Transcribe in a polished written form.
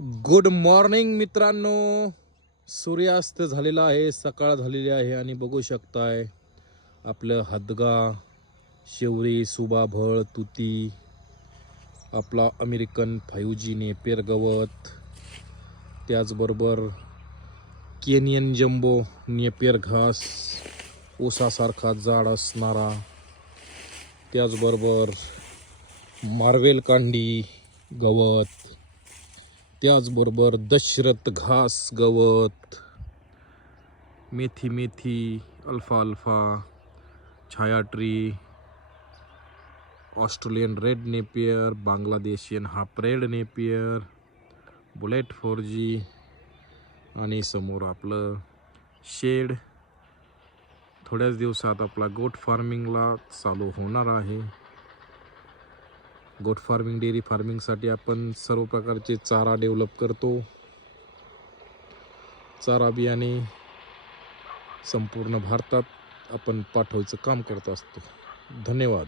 Good morning मित्रांनो. सूर्यास्त झालेला आहे, सकाळ झालेली आहे आणि बघू शकताय आपलं हदगा, शेवरी, सुबाभळ, तुती, आपला अमेरिकन 5G नेपियर गवत, त्याचबरोबर केनियन जम्बो नेपियर घास, ऊसासारखा जाड असणारा, त्याचबरोबर मार्वेल कांडी गवत, त्याचबरोबर दशरथ घास गवत, मेथी मेथी, अल्फा अल्फा, छाया tree, Australian red Napier, Bangladeshian half red Napier, bullet 4G आणि समोर आपलं शेड. थोड्याच दिवसात आपला गोट फार्मिंगला चालू होणार आहे. गोट फार्मिंग, डेअरी फार्मिंगसाठी आपण सर्व प्रकारचे चारा डेव्हलप करतो. चारा बियाणे संपूर्ण भारतात आपण पाठवायचं काम करत असतो. धन्यवाद.